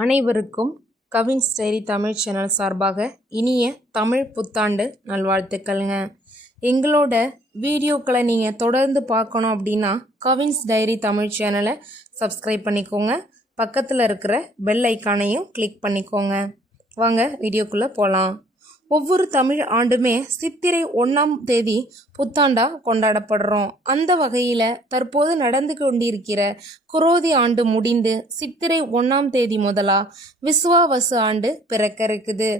அனைவருக்கும் Cavin's diary Tamil channel சார்பாக இனிய தமிழ் புத்தாண்டு நல்வாழ்த்துக்கள்ங்க. எங்களோட வீடியோக்களை நீங்கள் தொடர்ந்து பார்க்கணும் அப்படின்னா கவின்ஸ் டைரி தமிழ் சேனலை சப்ஸ்கிரைப் பண்ணிக்கோங்க. பக்கத்தில் இருக்கிற பெல் ஐக்கானையும் கிளிக் பண்ணிக்கோங்க. வாங்க வீடியோக்குள்ளே போகலாம் ஒவ்வொரு தமிழ் ஆண்டுமே சித்திரை ஒன்றாம் தேதி புத்தாண்டா கொண்டாடப்படுறோம். அந்த வகையில் தற்போது நடந்து கொண்டிருக்கிற குரோதி ஆண்டு முடிந்து சித்திரை ஒன்றாம் தேதி முதலா விசுவாவசு ஆண்டு பிறக்க இருக்குது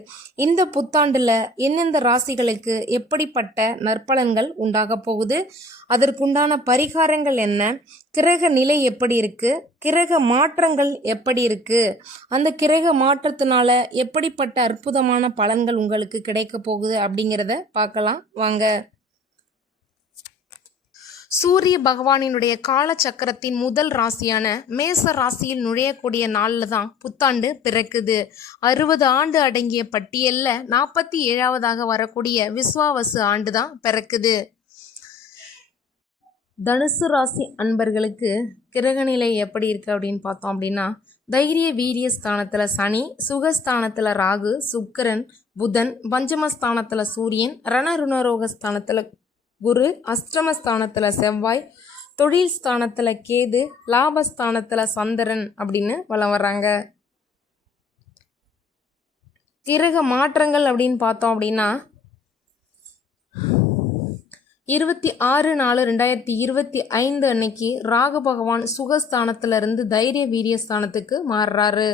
இந்த புத்தாண்டில் எந்தெந்த ராசிகளுக்கு எப்படிப்பட்ட நற்பலன்கள் உண்டாக போகுது? அதற்குண்டான பரிகாரங்கள் என்ன? கிரக நிலை எப்படி இருக்குது கிரக மாற்றங்கள் எப்படி இருக்குது அந்த கிரக மாற்றத்தினால எப்படிப்பட்ட அற்புதமான பலன்கள் உங்களுக்கு கிடைக்க போகுது அப்படிங்கிறத பார்க்கலாம். வாங்க. சூரிய பகவானினுடைய காலச்சக்கரத்தின் முதல் ராசியான மேச ராசியில் நுழையக்கூடிய நாளில் தான் புத்தாண்டு பிறக்குது. அறுபது ஆண்டு அடங்கிய பட்டியலில் நாற்பத்தி ஏழாவதாக வரக்கூடிய விஸ்வாவசு ஆண்டு தான் பிறக்குது. தனுசு ராசி அன்பர்களுக்கு கிரகநிலை எப்படி இருக்குது அப்படின்னு பார்த்தோம் அப்படின்னா தைரிய வீரிய ஸ்தானத்தில் சனி சுகஸ்தானத்தில் ராகு சுக்கிரன் புதன் பஞ்சமஸ்தானத்தில் சூரியன் ரணருணரோக ஸ்தானத்தில் குரு அஷ்டமஸ்தானத்தில் செவ்வாய் தொழில் ஸ்தானத்தில் கேது லாபஸ்தானத்தில் சந்திரன் அப்படின்னு வலம் வர்றாங்க. கிரக மாற்றங்கள் அப்படின்னு பார்த்தோம் அப்படின்னா இருபத்தி ஆறு நாலு ரெண்டாயிரத்தி இருபத்தி ஐந்து அன்னைக்கு ராகு பகவான் சுகஸ்தானத்திலிருந்து தைரிய வீரிய ஸ்தானத்துக்கு மாறுறாரு.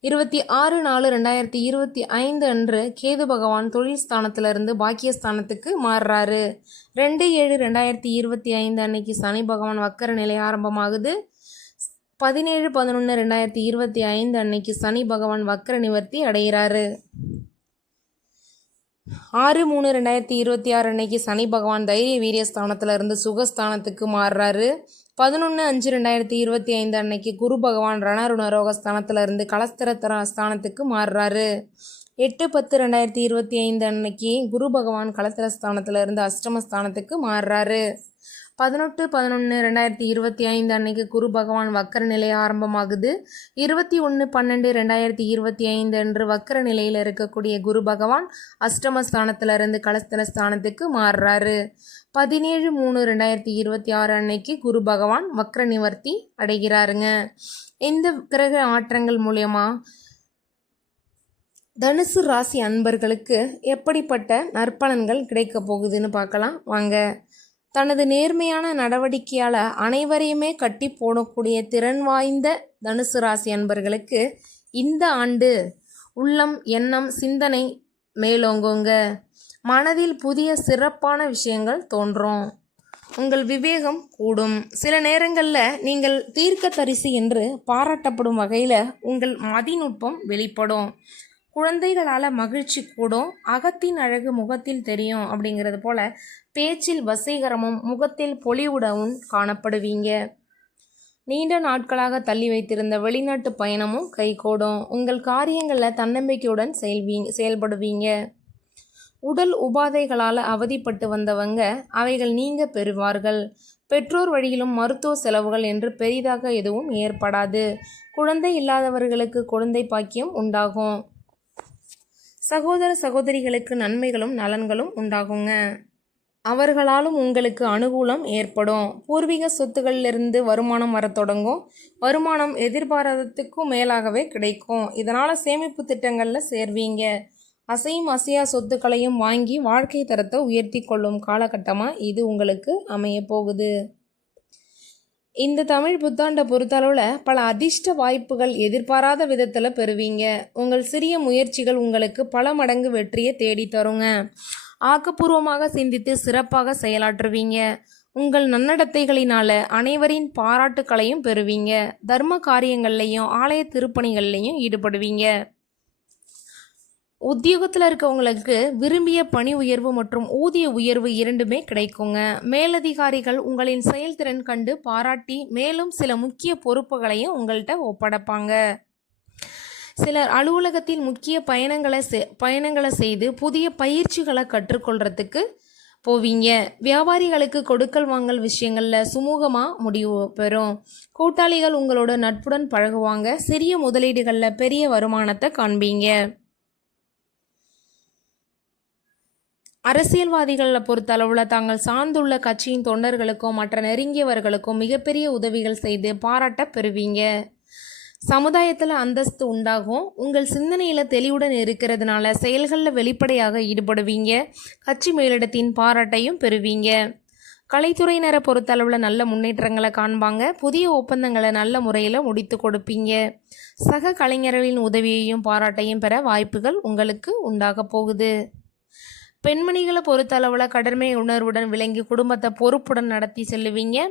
இருபத்தி ஆறு நாலு ரெண்டாயிரத்தி இருபத்தி ஐந்து அன்று கேது பகவான் தொழில் ஸ்தானத்திலிருந்து பாக்கியஸ்தானத்துக்கு மாறுறாரு. ரெண்டு ஏழு ரெண்டாயிரத்தி இருபத்தி ஐந்து அன்னைக்கு சனி பகவான் வக்கர நிலை ஆரம்பமாகுது. பதினேழு பதினொன்று ரெண்டாயிரத்தி இருபத்தி ஐந்து அன்னைக்கு சனி பகவான் வக்கர நிவர்த்தி அடைகிறாரு. ஆறு மூணு ரெண்டாயிரத்தி இருபத்தி ஆறு அன்னைக்கு சனி பகவான் தைரிய வீரியஸ்தானத்தில் இருந்து சுகஸ்தானத்துக்கு மாறுறாரு. பதினொன்று அஞ்சு ரெண்டாயிரத்தி இருபத்தி ஐந்து அன்னைக்கு குரு பகவான் ரணருணரோகஸ்தானத்தில் இருந்து கலஸ்திரத்தர ஸ்தானத்துக்கு மாறுறாரு. எட்டு பத்து ரெண்டாயிரத்தி இருபத்தி ஐந்து அன்னைக்கு குரு பகவான் கலத்திர ஸ்தானத்துல இருந்து அஷ்டமஸ்தானத்துக்கு மாறுறாரு. பதினெட்டு பதினொன்று ரெண்டாயிரத்தி இருபத்தி ஐந்து அன்னைக்கு குரு பகவான் வக்கர நிலை ஆரம்பமாகுது. இருபத்தி ஒன்று பன்னெண்டு ரெண்டாயிரத்தி இருபத்தி ஐந்து அன்று வக்கர நிலையில் இருக்கக்கூடிய குரு பகவான் அஷ்டமஸ்தானத்திலிருந்து கலஸ்தல ஸ்தானத்துக்கு மாறுறாரு. பதினேழு மூணு ரெண்டாயிரத்தி இருபத்தி ஆறு அன்னைக்கு குரு பகவான் வக்ர நிவர்த்தி அடைகிறாருங்க. இந்த கிரக ஆற்றங்கள் மூலயமா தனுசு ராசி அன்பர்களுக்கு எப்படிப்பட்ட நற்பலன்கள் கிடைக்க போகுதுன்னு பார்க்கலாம். வாங்க. தனது நேர்மையான நடவடிக்கையால் அனைவரையுமே கட்டி போடக்கூடிய திறன் வாய்ந்த தனுசு ராசி அன்பர்களுக்கு இந்த ஆண்டு உள்ளம் எண்ணம் சிந்தனை மேலோங்குங்க. மனதில் புதிய சிறப்பான விஷயங்கள் தோன்றும். உங்கள் விவேகம் கூடும். சில நேரங்களில் நீங்கள் தீர்க்க தரிசி என்று பாராட்டப்படும் வகையில் உங்கள் மதிநுட்பம் வெளிப்படும். குழந்தைகளால் மகிழ்ச்சி கூடும். அகத்தின் அழகு முகத்தில் தெரியும் அப்படிங்கிறது போல பேச்சில் வசீகரமும் முகத்தில் பொலிவுடவும் காணப்படுவீங்க. நீண்ட நாட்களாக தள்ளி வைத்திருந்த வெளிநாட்டு பயணமும் கைகூடும். உங்கள் காரியங்களில் தன்னம்பிக்கையுடன் செயல்வீங்க செயல்படுவீங்க. உடல் உபாதைகளால் அவதிப்பட்டு வந்தவங்க அவைகள் நீங்க பெறுவார்கள். பெற்றோர் வழியிலும் மருத்துவ செலவுகள் என்று பெரிதாக எதுவும் ஏற்படாது. குழந்தை இல்லாதவர்களுக்கு குழந்தை பாக்கியம் உண்டாகும். சகோதர சகோதரிகளுக்கு நன்மைகளும் நலன்களும் உண்டாகுங்க. அவர்களாலும் உங்களுக்கு அனுகூலம் ஏற்படும். பூர்வீக சொத்துக்களிலிருந்து வருமானம் வர தொடங்கும். வருமானம் எதிர்பாராததுக்கும் மேலாகவே கிடைக்கும். இதனால் சேமிப்பு திட்டங்களில் சேர்வீங்க. அசையும் அசையா சொத்துக்களையும் வாங்கி வாழ்க்கை தரத்தை உயர்த்தி கொள்ளும் காலகட்டமாக இது உங்களுக்கு அமைய போகுது. இந்த தமிழ் புத்தாண்டை பொறுத்தளவில் பல அதிர்ஷ்ட வாய்ப்புகள் எதிர்பாராத விதத்தில் பெறுவீங்க. உங்கள் சிறிய முயற்சிகள் உங்களுக்கு பல மடங்கு வெற்றியை தேடித்தருங்க ஆக்கப்பூர்வமாக சிந்தித்து சிறப்பாக செயலாற்றுவீங்க. உங்கள் நன்னடத்தைகளினால அனைவரின் பாராட்டுக்களையும் பெறுவீங்க. தர்ம காரியங்கள்லையும் ஆலய திருப்பணிகள்லையும் ஈடுபடுவீங்க. உத்தியோகத்தில் இருக்கவங்களுக்கு விரும்பிய பணி உயர்வு மற்றும் ஊதிய உயர்வு இரண்டுமே கிடைக்குங்க. மேலதிகாரிகள் உங்களின் செயல்திறன் கண்டு பாராட்டி மேலும் சில முக்கிய பொறுப்புகளையும் உங்கள்கிட்ட ஒப்படைப்பாங்க. சிலர் அலுவலகத்தில் முக்கிய பயணங்களை செ பயணங்களை செய்து புதிய பயிற்சிகளை கற்றுக்கொள்றதுக்கு போவீங்க. வியாபாரிகளுக்கு கொடுக்கல் வாங்கல் விஷயங்களில் சுமூகமாக முடிவு பெறும். கூட்டாளிகள் உங்களோட நட்புடன் பழகுவாங்க. சிறிய முதலீடுகளில் பெரிய வருமானத்தை காண்பீங்க. அரசியல்வாதிகளை பொறுத்தளவில் தாங்கள் சார்ந்துள்ள கட்சியின் தொண்டர்களுக்கும் மற்ற நெருங்கியவர்களுக்கும் மிகப்பெரிய உதவிகள் செய்து பாராட்ட பெறுவீங்க சமுதாயத்தில் அந்தஸ்து உண்டாகும். உங்கள் சிந்தனையில் தெளிவுடன் இருக்கிறதுனால செயல்களில் வெளிப்படையாக ஈடுபடுவீங்க. கட்சி மேலிடத்தின் பாராட்டையும் பெறுவீங்க. கலைத்துறையினரை பொறுத்தளவில் நல்ல முன்னேற்றங்களை காண்பாங்க. புதிய ஒப்பந்தங்களை நல்ல முறையில் முடித்து கொடுப்பீங்க. சக கலைஞர்களின் உதவியையும் பாராட்டையும் பெற வாய்ப்புகள் உங்களுக்கு உண்டாக போகுது. பெண்மணிகளை பொறுத்தளவில் கடமை உணர்வுடன் விளங்கி குடும்பத்தை பொறுப்புடன் நடத்தி செல்லுவீங்க.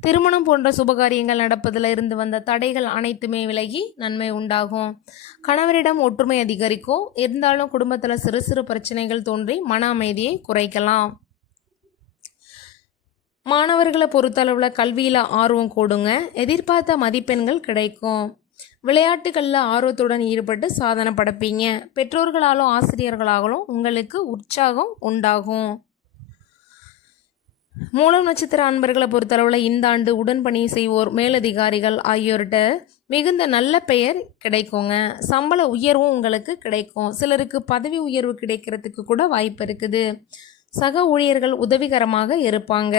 திருமணம் போன்ற சுபகாரியங்கள் நடப்பதில் இருந்து வந்த தடைகள் அனைத்துமே விலகி நன்மை உண்டாகும். கணவரிடம் ஒற்றுமை அதிகரிக்கும். இருந்தாலும் குடும்பத்தில் சிறு சிறு பிரச்சனைகள் தோன்றி மன அமைதியை குறைக்கலாம். மாணவர்களை பொறுத்தளவில் கல்வியில் ஆர்வம் கூடுங்க. எதிர்பார்த்த மதிப்பெண்கள் கிடைக்கும். விளையாட்டுகளில் ஆர்வத்துடன் ஈடுபட்டு சாதனை படைப்பீங்க. பெற்றோர்களாலும் ஆசிரியர்களாலும் உங்களுக்கு உற்சாகம் உண்டாகும். மூலம் நட்சத்திர அன்பர்களை பொறுத்தளவில் இந்த ஆண்டு உடன்பணி செய்வோர் மேலதிகாரிகள் ஆகியோர்கிட்ட மிகுந்த நல்ல பெயர் கிடைக்குங்க. சம்பள உயர்வும் உங்களுக்கு கிடைக்கும். சிலருக்கு பதவி உயர்வு கிடைக்கிறதுக்கு கூட வாய்ப்பு இருக்குது. சக ஊழியர்கள் உதவிகரமாக இருப்பாங்க.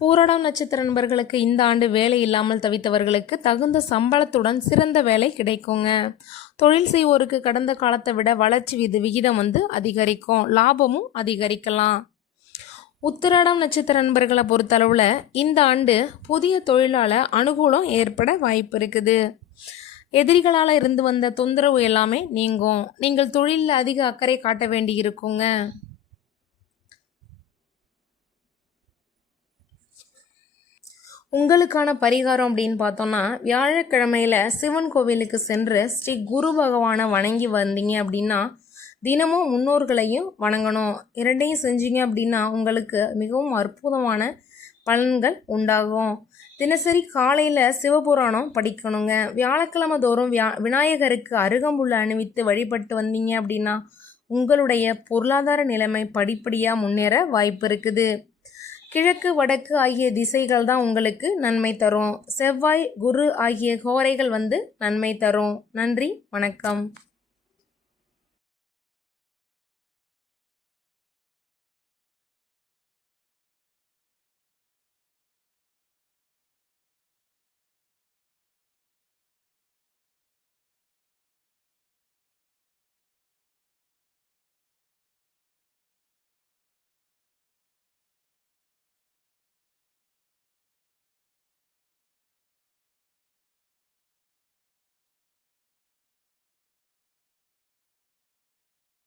பூரடம் நட்சத்திர நண்பர்களுக்கு இந்த ஆண்டு வேலை இல்லாமல் தவித்தவர்களுக்கு தகுந்த சம்பளத்துடன் சிறந்த வேலை கிடைக்குங்க. தொழில் செய்வோருக்கு கடந்த காலத்தை விட வளர்ச்சி விது விகிதம் வந்து அதிகரிக்கும். லாபமும் அதிகரிக்கலாம். உத்திராடம் நட்சத்திர நண்பர்களை பொறுத்தளவில் இந்த ஆண்டு புதிய தொழிலால் அனுகூலம் ஏற்பட வாய்ப்பு இருக்குது. எதிரிகளால் இருந்து வந்த தொந்தரவு எல்லாமே நீங்கும். நீங்கள் தொழிலில் அதிக அக்கறை காட்ட வேண்டி இருக்குங்க உங்களுக்கான பரிகாரம் அப்படின்னு பார்த்தோன்னா வியாழக்கிழமையில் சிவன் கோவிலுக்கு சென்று ஸ்ரீ குரு பகவானை வணங்கி வந்தீங்க அப்படின்னா தினமும் முன்னோர்களையும் வணங்கணும். இரண்டையும் செஞ்சீங்க அப்படின்னா உங்களுக்கு மிகவும் அற்புதமான பலன்கள் உண்டாகும். தினசரி காலையில் சிவபுராணம் படிக்கணுங்க. வியாழக்கிழமை தோறும் வியா விநாயகருக்கு அருகம்புல் அணிவித்து வழிபட்டு வந்தீங்க அப்படின்னா உங்களுடைய பொருளாதார நிலைமை படிப்படியாக முன்னேற வாய்ப்பு இருக்குது. கிழக்கு வடக்கு ஆகிய திசைகள் தான் உங்களுக்கு நன்மை தரும். செவ்வாய் குரு ஆகிய கோரைகள் வந்து நன்மை தரும். நன்றி வணக்கம்.